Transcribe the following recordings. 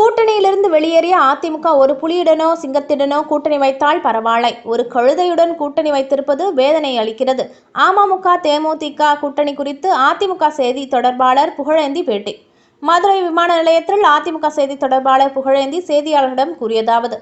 கூட்டணியிலிருந்து வெளியேறிய அதிமுக ஒரு புலியுடனோ சிங்கத்துடனோ கூட்டணி வைத்தால் பரவாயில்லை. ஒரு கழுதையுடன் கூட்டணி வைத்திருப்பது வேதனை அளிக்கிறது. அமமுக தேமுதிக கூட்டணி குறித்து அதிமுக செய்தி தொடர்பாளர் புகழேந்தி பேட்டி. மதுரை விமான நிலையத்தில் அதிமுக செய்தி தொடர்பாளர் புகழேந்தி செய்தியாளர்களிடம் கூறியதாவது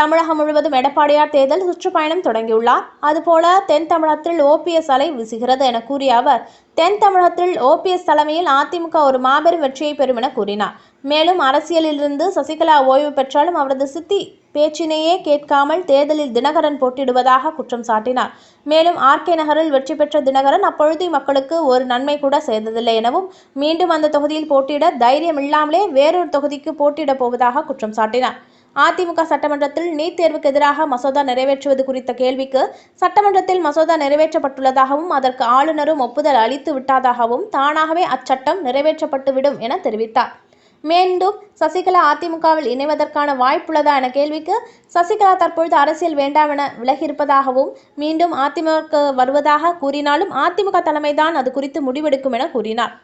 தமிழகம் முழுவதும் எடப்பாடியார் தேர்தல் சுற்றுப்பயணம் தொடங்கியுள்ளார். அதுபோல தென் தமிழகத்தில் ஓபிஎஸ் அலை வீசுகிறது என கூறிய அவர் தென் தமிழகத்தில் ஓபிஎஸ் தலைமையில் அதிமுக ஒரு மாபெரும் வெற்றியை பெறும் என கூறினார். மேலும் அரசியலிலிருந்து சசிகலா ஓய்வு பெற்றாலும் அவரது சித்தி பேச்சினையே கேட்காமல் தேர்தலில் தினகரன் போட்டியிடுவதாக குற்றம் சாட்டினார். மேலும் ஆர்கே நகரில் வெற்றி பெற்ற தினகரன் அப்பொழுது மக்களுக்கு ஒரு நன்மை கூட செய்ததில்லை எனவும் மீண்டும் அந்த தொகுதியில் போட்டியிட தைரியம் இல்லாமலே வேறொரு தொகுதிக்கு போட்டியிடப் போவதாக குற்றம் சாட்டினார். அதிமுக சட்டமன்றத்தில் நீட் தேர்வுக்கு எதிராக மசோதா நிறைவேற்றுவது குறித்த கேள்விக்கு சட்டமன்றத்தில் மசோதா நிறைவேற்றப்பட்டுள்ளதாகவும் அதற்கு ஆளுநரும் ஒப்புதல் அளித்து விட்டதாகவும் தானாகவே அச்சட்டம் நிறைவேற்றப்பட்டுவிடும் என தெரிவித்தார். மீண்டும் சசிகலா அதிமுகவில் இணைவதற்கான வாய்ப்புள்ளதா என கேள்விக்கு சசிகலா தற்பொழுது அரசியல் வேண்டாம் என விலகியிருப்பதாகவும் மீண்டும் அதிமுக வருவதாக கூறினாலும் அதிமுக தலைமைதான் அது குறித்து முடிவெடுக்கும் என கூறினார்.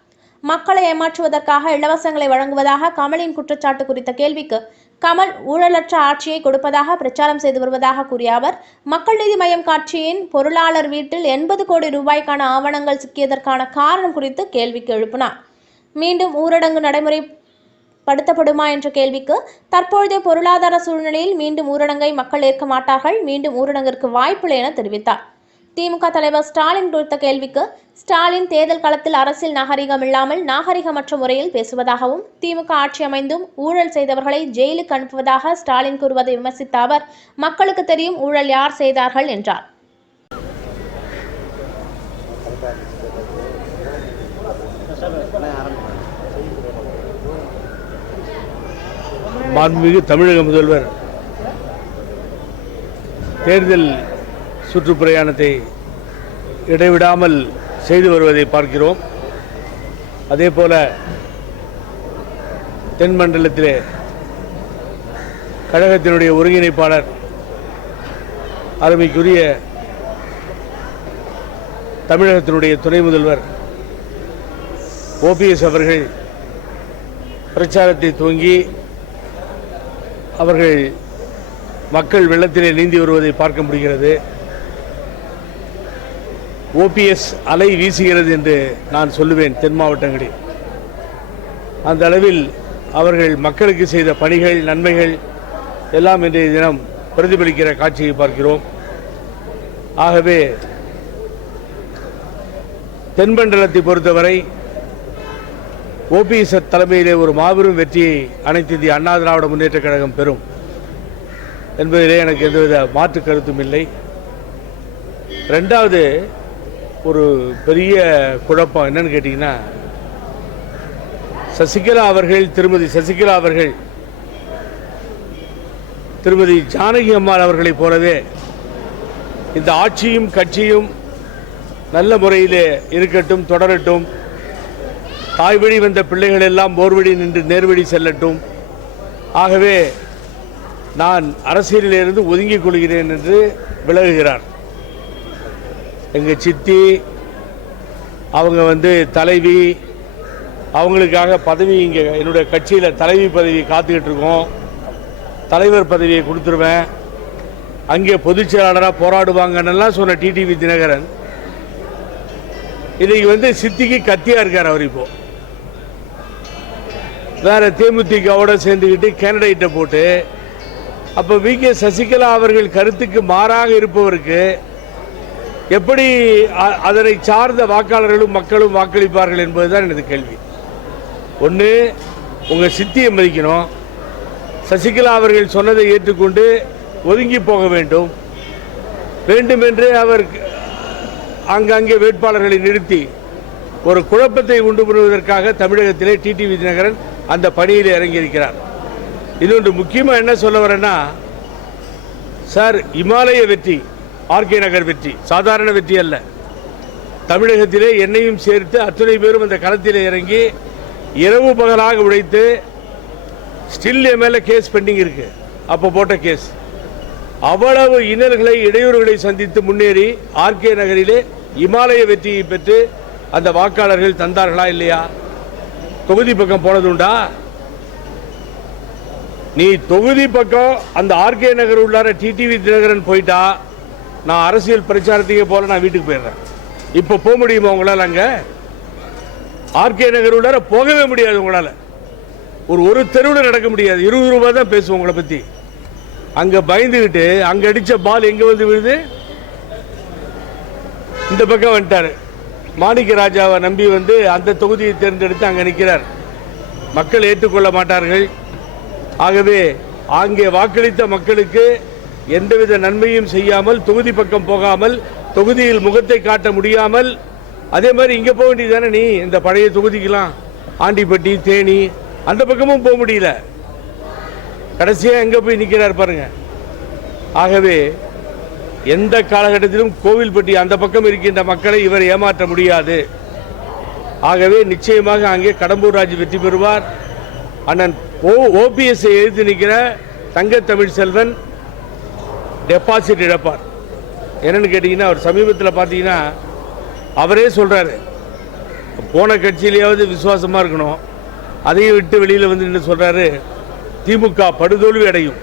மக்களை ஏமாற்றுவதற்காக இலவசங்களை வழங்குவதாக கமலின் குற்றச்சாட்டு குறித்த கேள்விக்கு கமல் ஊழலற்ற ஆட்சியை கொடுப்பதாக பிரச்சாரம் செய்து வருவதாக கூறிய அவர் மக்கள் நீதி மய்யம் காட்சியின் பொருளாளர் வீட்டில் எண்பது கோடி ரூபாய்க்கான ஆவணங்கள் சிக்கியதற்கான காரணம் குறித்து கேள்விக்கு எழுப்பினார். மீண்டும் ஊரடங்கு நடைமுறை படுத்தப்படுமா என்ற கேள்விக்கு தற்பொழுதைய பொருளாதார சூழ்நிலையில் மீண்டும் ஊரடங்கை மக்கள் ஏற்க மாட்டார்கள் மீண்டும் ஊரடங்கிற்கு வாய்ப்பில்லை என தெரிவித்தார். திமுக தலைவர் ஸ்டாலின் குறித்த கேள்விக்கு ஸ்டாலின் தேர்தல் களத்தில் அரசியல் நாகரிகம் இல்லாமல் நாகரிகமற்ற முறையில் பேசுவதாகவும் திமுக ஆட்சி அமைந்தும் ஊழல் செய்தவர்களை ஜெயிலுக்கு அனுப்புவதாக ஸ்டாலின் கூறுவதை விமர்சித்த அவர் மக்களுக்கு தெரியும் ஊழல் யார் செய்தார்கள் என்றார். மாண்புமிகு தமிழக முதல்வர் தேர்தல் சுற்றுப்பிரயாணத்தை இடைவிடாமல் செய்து வருவதை பார்க்கிறோம். அதே போல தென் மண்டலத்திலே கழகத்தினுடைய ஒருங்கிணைப்பாளர் அருமைக்குரிய தமிழகத்தினுடைய துணை முதல்வர் ஓபிஎஸ் அவர்கள் பிரச்சாரத்தை துவங்கி அவர்கள் மக்கள் வெள்ளத்திலே நீந்தி வருவதை பார்க்க முடிகிறது. ஓபிஎஸ் அலை வீசுகிறது என்று நான் சொல்லுவேன் தென் மாவட்டங்களில். அந்த அளவில் அவர்கள் மக்களுக்கு செய்த பணிகள் நன்மைகள் எல்லாம் இன்றைய தினம் பிரதிபலிக்கிற காட்சியை பார்க்கிறோம். ஆகவே தென்மண்டலத்தை பொறுத்தவரை ஓபிஎஸ் தலைமையிலே ஒரு மாபெரும் வெற்றியை அனைத்து இந்திய அண்ணா திராவிட முன்னேற்ற கழகம் பெறும் என்பதிலே எனக்கு எந்தவித மாற்று கருத்தும் இல்லை. ரெண்டாவது ஒரு பெரிய குழப்பம் என்னன்னு கேட்டிங்கன்னா சசிகலா அவர்கள் திருமதி சசிகலா அவர்கள் திருமதி ஜானகி அம்மாள் அவர்களைப் போலவே இந்த ஆட்சியும் கட்சியும் நல்ல முறையிலே இருக்கட்டும் தொடரட்டும். தாய்வழி வந்த பிள்ளைகள் எல்லாம் போர்வழி நின்று நேர்வழி செல்லட்டும். ஆகவே நான் அரசியலிலிருந்து ஒதுங்கிக் கொள்கிறேன் என்று விலகுகிறார். எங்கள் சித்தி அவங்க வந்து தலைவி அவங்களுக்காக பதவி இங்கே என்னுடைய கட்சியில் தலைவி பதவி காத்துக்கிட்டு இருக்கோம். தலைவர் பதவியை கொடுத்துருவேன். அங்கே பொதுச் செயலாளராக போராடுவாங்கன்னெல்லாம் சொன்ன டிடிவி தினகரன். இன்னைக்கு வந்து சித்திக்கு கத்தியா இருக்கார் அவர் இப்போ. வேற தேமுதிகவோட சேர்ந்துக்கிட்டு கேண்டிடேட்டை போட்டு அப்போ வி கே சசிகலா அவர்கள் கருத்துக்கு மாறாக இருப்பவருக்கு எப்படி அதனை சார்ந்த வாக்காளர்களும் மக்களும் வாக்களிப்பார்கள் என்பதுதான் எனது கேள்வி. ஒன்று உங்கள் சித்தியை மதிக்கணும். சசிகலா அவர்கள் சொன்னதை ஏற்றுக்கொண்டு ஒதுங்கி போக வேண்டும். வேண்டுமென்றே அவர் ஆங்காங்கே வேட்பாளர்களை நிறுத்தி ஒரு குழப்பத்தை உண்டு பண்ணுவதற்காக தமிழகத்திலே டிடிவி தினகரன் அந்த பணியில் இறங்கியிருக்கிறார். இன்னொன்று முக்கியமாக என்ன சொல்ல வரேன்னா சார் இமாலய வெற்றி. ஆர்கே நகர் வெற்றி. சாதாரண வெற்றி அல்ல. தமிழகத்திலே என்னையும் சேர்த்து அத்துணை பேரும் அந்த களத்தில் இறங்கி இரவு பகலாக உழைத்து ஸ்டில் என் மேலே கேஸ் பெண்டிங் இருக்கு. அப்போ போட்ட கேஸ் அவ்வளவு இன்னல்களை இடையூறுகளை சந்தித்து முன்னேறி ஆர்கே நகரிலே இமாலய வெற்றியை பெற்று அந்த வாக்காளர்கள் தந்தார்களா இல்லையா? தொகுதி பக்கம் போனதுண்டா நீ தொகுதி பக்கம் அந்த ஆர்கே நகர் உள்ளார டிடிவி தினகரன் போயிட்டா? நான் அரசியல் பிரச்சாரத்துக்கே போல நான் வீட்டுக்கு போயிடுறேன். இப்போ போக முடியுமா உங்களால் அங்கே? ஆர்கே நகர் உள்ளார போகவே முடியாது உங்களால். ஒரு ஒரு தெருவில் நடக்க முடியாது. இருபது ரூபாய் தான் பேசுவோம் உங்களை பற்றி அங்கே பயந்துக்கிட்டு அங்கே அடித்த பால் எங்கே வந்து விழுது? இந்த பக்கம் வந்துட்டார். மாணிக்க ராஜாவை நம்பி வந்து அந்த தொகுதியை தேர்ந்தெடுத்து அங்கே நிற்கிறார் மக்கள் ஏற்றுக்கொள்ள மாட்டார்கள். ஆகவே அங்கே வாக்களித்த மக்களுக்கு எந்தவித நன்மையும் செய்யாமல் தொகுதி பக்கம் போகாமல் தொகுதியில் முகத்தை காட்ட முடியாமல் அதே மாதிரி இங்கே போக வேண்டியதானே நீ இந்த பழைய தொகுதிக்கெல்லாம்? ஆண்டிப்பட்டி தேனி அந்த பக்கமும் போக முடியல. கடைசியாக எங்கே போய் நிற்கிறார் பாருங்க. ஆகவே எந்த காலகட்டத்திலும் கோவில்பட்டி அந்த பக்கம் இருக்கின்ற மக்களை இவர் ஏமாற்ற முடியாது. ஆகவே நிச்சயமாக அங்கே கடம்பூர் ராஜ் வெற்றி பெறுவார். அண்ணன் ஓ ஓபிஎஸ்ஐ எழுதி நிற்கிற தங்க தமிழ் செல்வன் டெபாசிட் இழப்பார். என்னன்னு கேட்டிங்கன்னா அவர் சமீபத்தில் பார்த்தீங்கன்னா அவரே சொல்கிறாரு போன கட்சியிலேயாவது விசுவாசமாக இருக்கணும். அதையும் விட்டு வெளியில் வந்து நின்று சொல்கிறாரு திமுக படுதோல்வி அடையும்.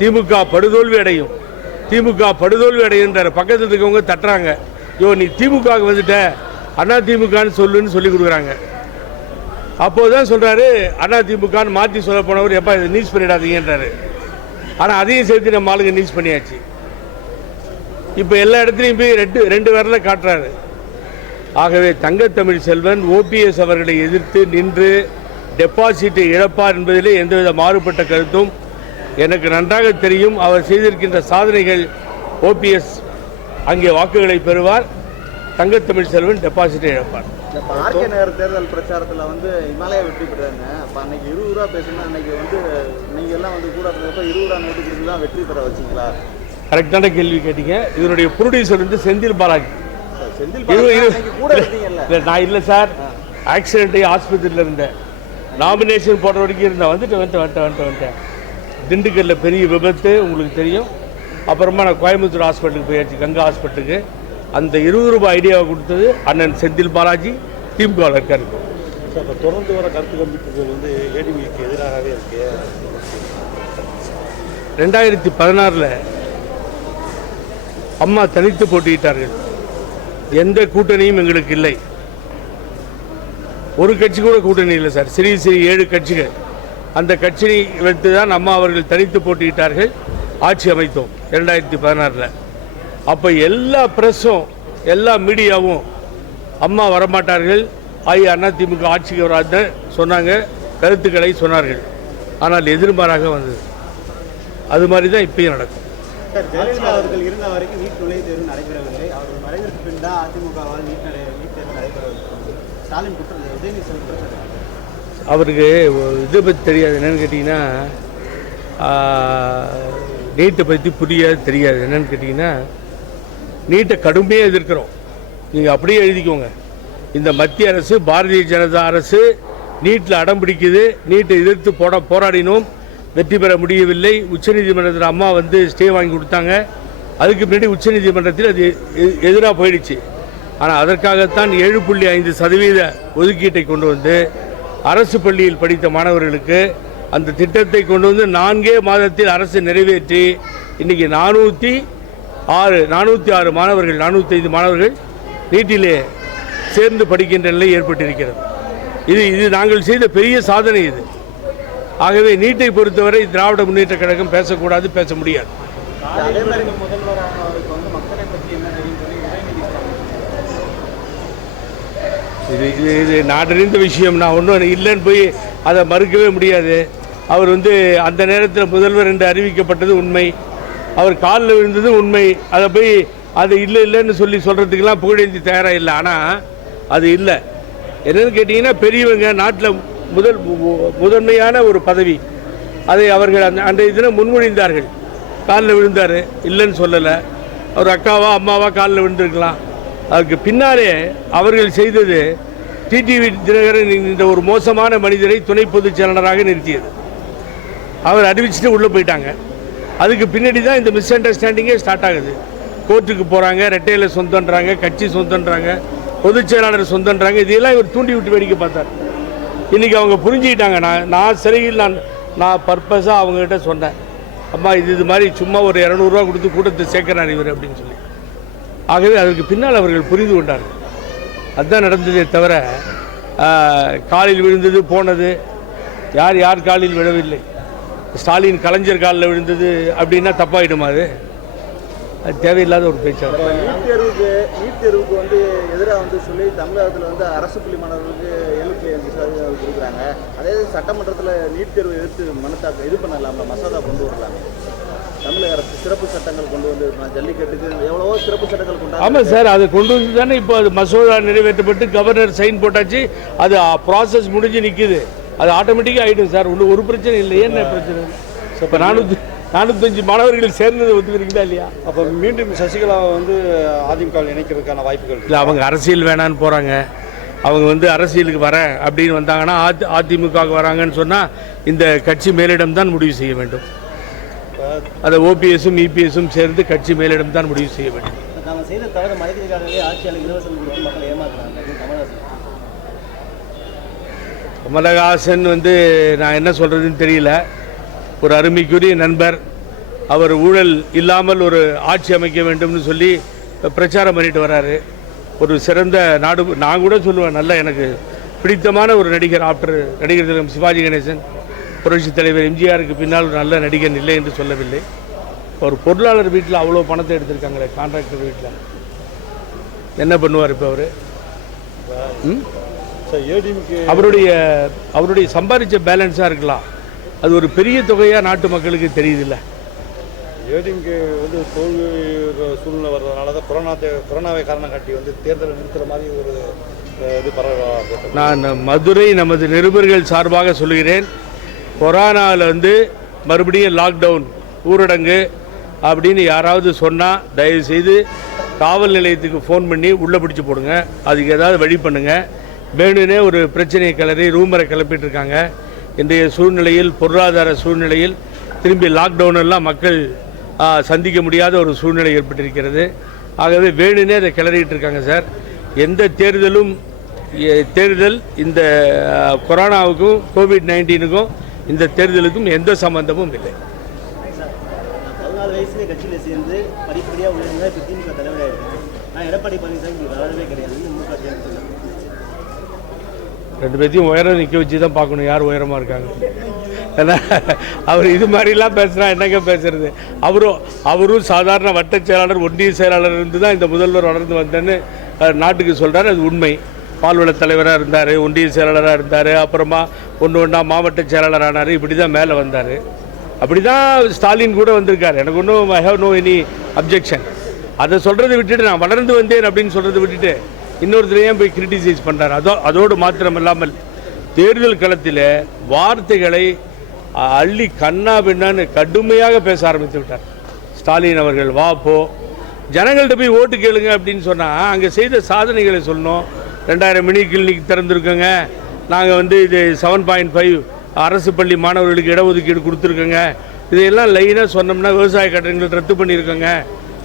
திமுக படுதோல்வி அடையும். திமுக படுதோல்வி அடையுன்றார் பக்கத்தில் இருக்கவங்க தட்டுறாங்க. யோ நீ திமுகவுக்கு வந்துட்ட. அண்ணா திமுகன்னு சொல்லுன்னு சொல்லி கொடுக்குறாங்க. அப்போது தான் சொல்கிறாரு அண்ணா திமுகன்னு மாற்றி சொல்ல போனவர் எப்போ இது நியூஸ் பண்ணிடாதீங்கன்றாரு. ஆனால் அதையும் சேர்த்து நம்ம ஆளுங்க நீஸ் பண்ணியாச்சு. இப்போ எல்லா இடத்துலையும் போய் ரெண்டு ரெண்டு விரல காட்டுறாரு. ஆகவே தங்கத்தமிழ் செல்வன் ஓபிஎஸ் அவர்களை எதிர்த்து நின்று டெபாசிட்டை இழப்பார் என்பதிலே எந்தவித மாறுபட்ட கருத்தும் எனக்கு நன்றாக தெரியும். அவர் செய்திருக்கின்ற சாதனைகள் ஓபிஎஸ் அங்கே வாக்குகளை பெறுவார். தங்கத்தமிழ் செல்வன் டெபாசிட்டை இழப்பார். இப்போ ஆர்கே நகர் தேர்தல் பிரச்சாரத்தில் வந்து இமாலயா வெற்றி பெற்றாங்க. அப்போ அன்னைக்கு இருபது ரூபா பேசுனா அன்னைக்கு வந்து நீங்கள் எல்லாம் வந்து கூட இருந்தப்போ இருபது ரூபா நோட்டு கொடுத்து தான் வெற்றி பெற வச்சிங்களா? கரெக்டான கேள்வி கேட்டீங்க. இதனுடைய ப்ரொடியூசர் வந்து செந்தில் பாலாஜி. செந்தில் கூட இல்லை நான் இல்லை சார். ஆக்சிடென்ட் ஆஸ்பத்திரியில் இருந்தேன். நாமினேஷன் போடுற வரைக்கும் இருந்தேன். வந்துட்டு வந்துட்டு வந்துட்டு வந்துட்டு வந்துட்டேன். திண்டுக்கல்லில் பெரிய விபத்து உங்களுக்கு தெரியும். அப்புறமா நான் கோயம்புத்தூர் ஹாஸ்பிட்டலுக்கு போயாச்சு கங்கா ஹாஸ்பிட்டலுக்கு அந்த இருபது ரூபாய் ஐடியாவை கொடுத்தது அண்ணன் செந்தில் பாலாஜி திமுக இருக்காரு. தொடர்ந்து வர கருத்து கம்பிப்புகள் வந்து ஏடிபிக்கு எதிராகவே இருக்கு. ரெண்டாயிரத்தி பதினாறில் அம்மா தனித்து போட்டியிட்டார்கள். எந்த கூட்டணியும் எங்களுக்கு இல்லை. ஒரு கட்சி கூட கூட்டணி இல்லை சார். சிறிய சிறிய ஏழு கட்சிகள். அந்த கட்சியை வைத்து தான் அம்மா அவர்கள் தனித்து போட்டியிட்டார்கள். ஆட்சி அமைத்தோம் ரெண்டாயிரத்தி பதினாறில். அப்போ எல்லா ப்ரெஸ்ஸும் எல்லா மீடியாவும் அம்மா வரமாட்டார்கள். ஐ. அதிமுக ஆட்சிக்கு வராது சொன்னாங்க. கருத்துக்களை சொன்னார்கள். ஆனால் எதிர்மாறாக வந்தது. அது மாதிரி தான் இப்பயும் நடக்கும் அவருக்கு இதை பற்றி தெரியாது. என்னன்னு கேட்டிங்கன்னா நீட்டை பற்றி புரியாது தெரியாது. என்னன்னு கேட்டிங்கன்னா நீட்டை கடுமையாக எதிர்க்கிறோம். நீங்கள் அப்படியே எழுதிக்கோங்க. இந்த மத்திய அரசு பாரதிய ஜனதா அரசு நீட்டில் அடம் பிடிக்குது. நீட்டை எதிர்த்து போட போராடினோம். வெற்றி பெற முடியவில்லை. உச்சநீதிமன்றத்தில் அம்மா வந்து ஸ்டே வாங்கி கொடுத்தாங்க. அதுக்கு முன்னாடி உச்சநீதிமன்றத்தில் அது எதிராக போயிடுச்சு. ஆனால் அதற்காகத்தான் ஏழு புள்ளி ஐந்து சதவீத ஒதுக்கீட்டை கொண்டு வந்து அரசு பள்ளியில் படித்த மாணவர்களுக்கு அந்த திட்டத்தை கொண்டு வந்து நான்கே மாதத்தில் அரசு நிறைவேற்றி இன்றைக்கி நானூற்றி ஆறு நானூற்றி ஆறு மாணவர்கள் நானூற்றி ஐந்து மாணவர்கள் நீட்டிலே சேர்ந்து படிக்கின்ற நிலை ஏற்பட்டிருக்கிறது. இது இது நாங்கள் செய்த பெரிய சாதனை இது. ஆகவே நீட்டை பொறுத்தவரை திராவிட முன்னேற்ற கழகம் பேசக்கூடாது பேச முடியாது. இது இது இது நாடறிந்த விஷயம். நான் ஒன்றும் இல்லைன்னு போய் அதை மறுக்கவே முடியாது. அவர் வந்து அந்த நேரத்தில் முதல்வர் என்று அறிவிக்கப்பட்டது உண்மை. அவர் காலில் விழுந்தது உண்மை. அதை போய் அது இல்லை இல்லைன்னு சொல்லி சொல்கிறதுக்கெல்லாம் புகழேந்தி தயாராக இல்லை. ஆனால் அது இல்லை. என்னன்னு கேட்டிங்கன்னா பெரியவங்க நாட்டில் முதல் முதன்மையான ஒரு பதவி. அதை அவர்கள் அந்த அன்றைய தினம் முன்மொழிந்தார்கள். காலில் விழுந்தார். இல்லைன்னு சொல்லலை. அவர் அக்காவா அம்மாவா காலில் விழுந்திருக்கலாம். அதுக்கு பின்னாலே அவர்கள் செய்தது டிடிவி தினகரன் இந்த ஒரு மோசமான மனிதரை துணை பொதுச் செயலாளராக நிறுத்தியது. அவர் அறிவிச்சுட்டு உள்ளே போயிட்டாங்க. அதுக்கு பின்னாடி தான் இந்த மிஸ் அண்டர்ஸ்டாண்டிங்கே ஸ்டார்ட் ஆகுது. கோர்ட்டுக்கு போகிறாங்க ரெட்டையில் சொந்தன்றாங்க கட்சி சொந்தன்றாங்க பொதுச் செயலாளர் சொந்தன்றாங்க இதையெல்லாம் இவர் தூண்டி விட்டு வேடிக்கை பார்த்தார். இன்றைக்கி அவங்க புரிஞ்சுக்கிட்டாங்க. நான் நான் சிறையில் நான் நான் பர்பஸாக அவங்ககிட்ட சொன்னேன். அம்மா இது இது மாதிரி சும்மா ஒரு இரநூறுவா கொடுத்து கூட்டத்தை சேர்க்கிறார் இவர் அப்படின்னு சொல்லி. ஆகவே அதற்கு பின்னால் அவர்கள் புரிந்து கொண்டார்கள். அதுதான் நடந்ததே தவிர காலில் விழுந்தது போனது. யார் யார் காலில் விழவில்லை? ஸ்டாலின் கலைஞர் காலில் விழுந்தது அப்படின்னா தப்பாயிடுமா அது? அது தேவையில்லாத ஒரு பேச்சாகும் நீட் தேர்வுக்கு நீட் தேர்வுக்கு வந்து எதிராக வந்து சொல்லி தமிழகத்தில் வந்து அரசு பள்ளி மாணவர்களுக்கு ஏழு புள்ளி அஞ்சு சதவீதம் கொடுக்குறாங்க. அதே சட்டமன்றத்தில் நீட் தேர்வு எதிர்த்து மனு தாக்கல் இது பண்ணலாம்ல மசோதா கொண்டு வரலாமே தமிழக அரசு சிறப்பு சட்டங்கள் கொண்டு வந்து. ஜல்லிக்கட்டுக்கு எவ்வளவோ சிறப்பு சட்டங்கள் கொண்டு ஆமாம் சார் அதை கொண்டு வந்து தானே இப்போ அது மசோதா நிறைவேற்றப்பட்டு கவர்னர் சைன் போட்டாச்சு அது ப்ராசஸ் முடிஞ்சு நிற்குது அது ஆட்டோமேட்டிக்காக ஆகிடும் சார். ஒன்றும் ஒரு பிரச்சனை இல்லை. என்ன பிரச்சனை? இப்போ நானூற்றி நானூற்றஞ்சு மாணவர்கள் சேர்ந்தது ஒத்துக்கிறீங்களா இல்லையா? அப்போ மீண்டும் சசிகலாவை வந்து அதிமுக இணைக்கிறதுக்கான வாய்ப்புகள் இல்லை அவங்க அரசியல் வேணான்னு போகிறாங்க அவங்க வந்து அரசியலுக்கு வரேன் அப்படின்னு வந்தாங்கன்னா அதி அதிமுகவுக்கு வராங்கன்னு சொன்னால் இந்த கட்சி மேலிடம் தான் முடிவு செய்ய வேண்டும். அதை ஓபிஎஸும் இபிஎஸும் சேர்ந்து கட்சி மேலிடம் தான் முடிவு செய்ய வேண்டும். செய்த ஆட்சியாளர் இலவசம் மக்களை ஏமாத்துறாங்க கமலஹாசன் வந்து நான் என்ன சொல்கிறதுன்னு தெரியல. ஒரு அருமைக்குரிய நண்பர். அவர் ஊழல் இல்லாமல் ஒரு ஆட்சி அமைக்க வேண்டும்னு சொல்லி பிரச்சாரம் பண்ணிட்டு வராரு. ஒரு சிறந்த நாடு நான் கூட சொல்லுவேன் நல்ல எனக்கு பிடித்தமான ஒரு நடிகர் ஆஃப்டர் நடிகர் திலகம் சிவாஜி கணேசன். புரட்சி தலைவர் எம்ஜிஆருக்கு பின்னால் ஒரு நல்ல நடிகன் இல்லை என்று சொல்லவில்லை. ஒரு பொருளாளர் வீட்டில் அவ்வளோ பணத்தை எடுத்திருக்காங்களே கான்ட்ராக்டர் வீட்டில் என்ன பண்ணுவார் இப்போ அவர்? அவருடைய அவருடைய சம்பாதிச்ச பேலன்ஸாக இருக்கலாம். அது ஒரு பெரிய தொகையாக நாட்டு மக்களுக்கு தெரியுதில்ல. ஏடிஎம்கே வந்து தோல்வி சூழ்நிலை வர்றதுனால தான் கொரோனா கொரோனாவை காரணம் காட்டி வந்து தேர்தலை நிறுத்துற மாதிரி ஒரு இது பரவாயில்ல நான் மதுரை நமது நிருபர்கள் சார்பாக சொல்கிறேன் கொரோனாவில் வந்து மறுபடியும் லாக்டவுன் ஊரடங்கு அப்படின்னு யாராவது சொன்னால் தயவுசெய்து காவல் நிலையத்துக்கு ஃபோன் பண்ணி உள்ளே பிடிச்சி போடுங்க. அதுக்கு ஏதாவது வழி பண்ணுங்க. வேணுனே ஒரு பிரச்சனையை கிளறி ரூமரை கிளப்பிட்டு இருக்காங்க இன்றைய சூழ்நிலையில் பொருளாதார சூழ்நிலையில் திரும்பி லாக்டவுன் எல்லாம் மக்கள் சந்திக்க முடியாத ஒரு சூழ்நிலை ஏற்பட்டிருக்கிறது. ஆகவே வேணுனே அதை கிளறிட்டு இருக்காங்க சார். எந்த தேர்தலும் தேர்தல் இந்த கொரோனாவுக்கும் கோவிட் நைன்டீனுக்கும் இந்த தேர்தலுக்கும் எந்த சம்பந்தமும் இல்லை. நான் பதினாலு வயசுலேயே கட்சியில் ரெண்டு பேர்த்தையும் உயரம் நிற்க வச்சு தான் பார்க்கணும். யார் உயரமாக இருக்காங்க? ஏன்னா அவர் இது மாதிரிலாம் பேசுனா என்னங்க பேசுறது? அவரும் அவரும் சாதாரண வட்டச் செயலாளர் ஒன்றிய செயலாளர் இருந்து தான் இந்த முதல்வர் வளர்ந்து வந்தேன்னு நாட்டுக்கு சொல்கிறார் அது உண்மை. பால்வள தலைவராக இருந்தார் ஒன்றிய செயலாளராக இருந்தார் அப்புறமா ஒன்று ஒன்றா மாவட்ட செயலாளரானார் இப்படி தான் மேலே வந்தார். அப்படி தான் ஸ்டாலின் கூட வந்திருக்கார். எனக்கு ஒன்றும் I have no any objection அதை சொல்கிறத விட்டுட்டு நான் வளர்ந்து வந்தேன் அப்படின்னு சொல்கிறத விட்டுட்டு இன்னொருத்தரையும் போய் கிரிட்டிசைஸ் பண்ணுறாரு அதோ அதோடு மாத்திரம் இல்லாமல் தேர்தல் களத்தில் வார்த்தைகளை அள்ளி கண்ணா பின்னான்னு கடுமையாக பேச ஆரம்பித்து விட்டார். ஸ்டாலின் அவர்கள் வா போ. ஜனங்கள்கிட்ட போய் ஓட்டு கேளுங்க அப்படின்னு சொன்னால் அங்கே செய்த சாதனைகளை சொல்லணும். ரெண்டாயிரம் மினி கிளினிக் திறந்துருக்கோங்க. நாங்கள் வந்து இது செவன் பாயிண்ட் ஃபைவ் அரசு பள்ளி மாணவர்களுக்கு இடஒதுக்கீடு கொடுத்துருக்கோங்க. இதையெல்லாம் லைனாக சொன்னோம்னா விவசாய கட்டணங்கள் ரத்து பண்ணியிருக்கோங்க.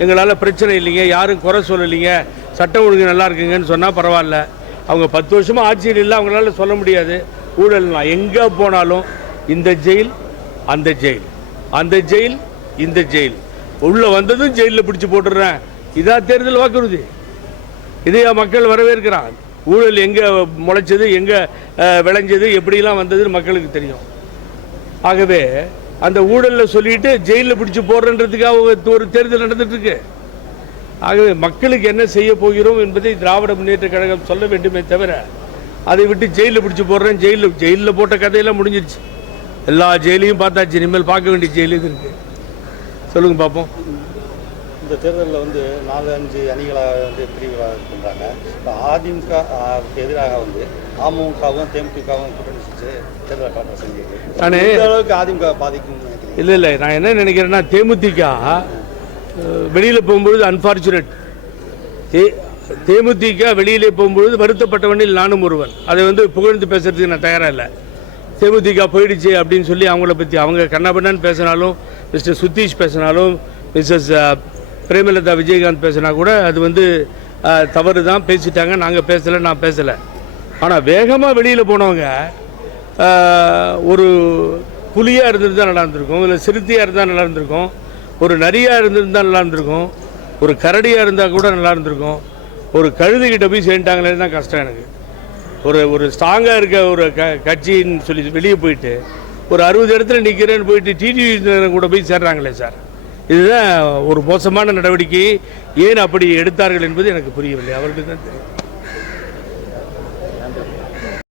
எங்களால் பிரச்சனை இல்லைங்க. யாரும் குறை சொல்லலைங்க. சட்டம் ஒழுங்கு நல்லா இருக்குங்கன்னு சொன்னால் பரவாயில்ல. அவங்க பத்து வருஷமாக ஆட்சியில் இல்லை அவங்களால சொல்ல முடியாது. ஊழல்லாம் எங்கே போனாலும் இந்த ஜெயில் அந்த ஜெயில். அந்த ஜெயில் இந்த ஜெயில். உள்ளே வந்ததும் ஜெயிலில் பிடிச்சி போட்டுடுறேன் இதான் தேர்தல் வாக்குறுதி. இதையா மக்கள் வரவேற்கிறான். ஊழல் எங்கே முளைச்சது எங்கே விளைஞ்சது எப்படிலாம் வந்ததுன்னு மக்களுக்கு தெரியும். ஆகவே அந்த ஊழலில் சொல்லிட்டு ஜெயிலில் பிடிச்சி போடுறன்றதுக்காக ஒரு- ஒரு தேர்தல் நடந்துட்டு இருக்கு. ஆகவே மக்களுக்கு என்ன செய்ய போகிறோம் என்பதை திராவிட முன்னேற்ற கழகம் சொல்ல வேண்டுமே தவிர அதை விட்டு ஜெயிலில் பிடிச்சி போடுறேன். ஜெயிலில் ஜெயிலில் போட்ட கதையெல்லாம் முடிஞ்சிருச்சு. எல்லா ஜெயிலையும் பார்த்தாச்சு. இனிமேல் பார்க்க வேண்டிய ஜெயில் இது இருக்கு? சொல்லுங்க பார்ப்போம் இந்த தேர்தலில் வந்து நாலு அஞ்சு அணிகளாக வந்து பிரிவுகளாக பண்ணுறாங்க இப்போ அதிமுக எதிராக வந்து அமமுகவும் தேமுதிகவும் கூட்டணி செஞ்சு தேர்தலை காட்ட செஞ்சது நானு இந்த அளவுக்கு அதிமுக பாதிக்கும் இல்லை இல்லை. நான் என்ன நினைக்கிறேன்னா தேமுதிக வெளியில் போகும்பொழுது அன்ஃபார்ச்சுனேட் தே தேமுதிக வெளியிலே போகும்பொழுது வருத்தப்பட்டவனில் நானும் ஒருவன். அதை வந்து புகழ்ந்து பேசுறதுக்கு நான் தயாராக இல்லை. தேமுதிக போயிடுச்சு அப்படின்னு சொல்லி அவங்கள பற்றி அவங்க கண்ணாபண்ணான்னு பேசினாலும் மிஸ்டர் சுதீஷ் பேசினாலும் மிஸ்ஸஸ் பிரேமலதா விஜயகாந்த் பேசினா கூட அது வந்து தவறு தான் பேசிட்டாங்க. நாங்கள் பேசலை நான் பேசலை. ஆனால் வேகமாக வெளியில் போனவங்க ஒரு புலியாக இருந்திருந்தால் நல்லா இருந்திருக்கும் இல்லை சிறுத்தையாக இருந்தால் நல்லா இருந்திருக்கும். ஒரு நரியாக இருந்திருந்தால் நல்லா இருந்திருக்கும். ஒரு கரடியாக இருந்தால் கூட நல்லா இருந்திருக்கும். ஒரு கழுதுகிட்ட போய் சேர்ந்துட்டாங்களே தான் கஷ்டம் எனக்கு. ஒரு ஒரு ஸ்ட்ராங்காக இருக்க ஒரு க கட்சின்னு சொல்லி வெளியே போயிட்டு ஒரு அறுபது இடத்துல நிற்கிறேன்னு போயிட்டு டிடிவி கூட போய் சேர்றாங்களே சார். இதுதான் ஒரு மோசமான நடவடிக்கை. ஏன் அப்படி எடுத்தார்கள் என்பது எனக்கு புரியவில்லை. அவர்களுக்கு தான் தெரியும்.